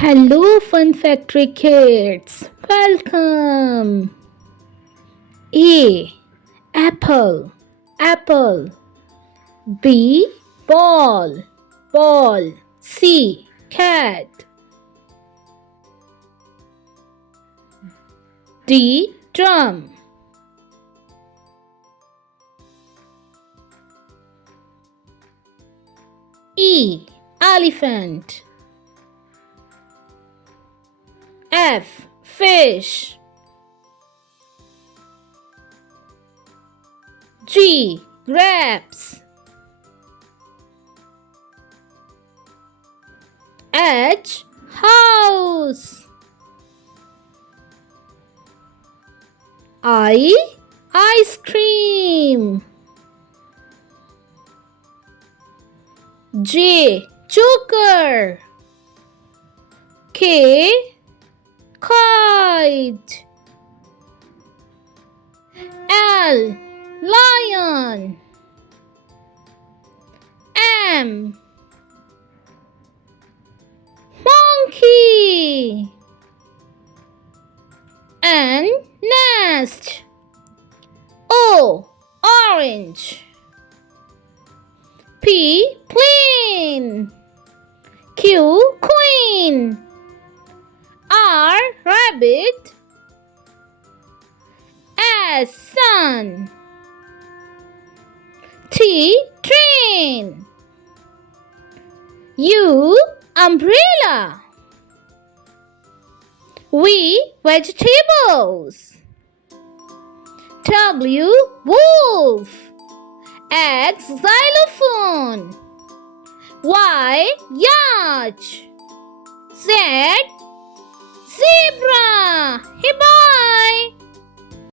Hello, Fun Factory kids. Welcome. A. Apple. Apple. B. Ball. Ball. C. Cat. D. Drum. E. Elephant. F. Fish. G. Grapes. H. House. I. Ice cream. J. Joker. K. Kite. L. Lion. M. Monkey. N. Nest. O. Orange. P. Plane. Q. Queen. R. Rabbit. S. Sun. T. Train. U. Umbrella. V. Vegetables. W. Wolf. X. Xylophone. Y. Yacht. Z. Zebra.